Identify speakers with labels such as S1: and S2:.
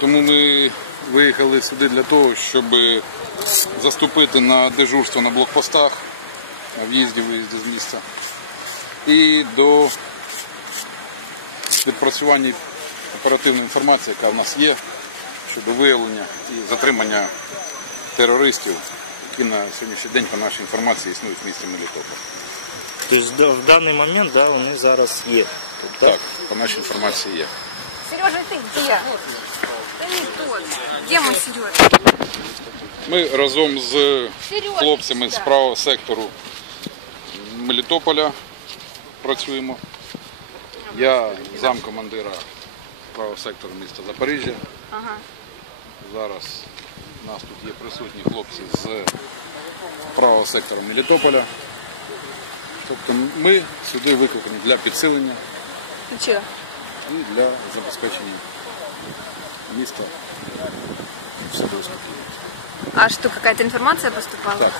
S1: Тому ми виїхали сюди для того, щоб заступити на дежурство на блокпостах, на в'їзді, виїзді з міста. І до відпрацювання оперативної інформації, яка в нас є, щодо виявлення і затримання терористів, які на сьогоднішній день, по нашій інформації, існують в місті Мелітополь.
S2: Тобто в даний момент да, вони зараз є. Да?
S1: Так, по нашій інформації є.
S3: Сережа, ты где? Где мой Сережа?
S1: Ми разом з хлопцями з правого сектору Мелітополя працюємо. Я замкомандира правого сектору міста Запоріжжя.
S3: Ага.
S1: Зараз у нас тут є присутні хлопці з правого сектору Мелітополя. Тобто ми сюди викликані для підсилення
S3: Ты
S1: і для забезпечення міста.
S3: А что, какая-то информация поступала?
S1: Так,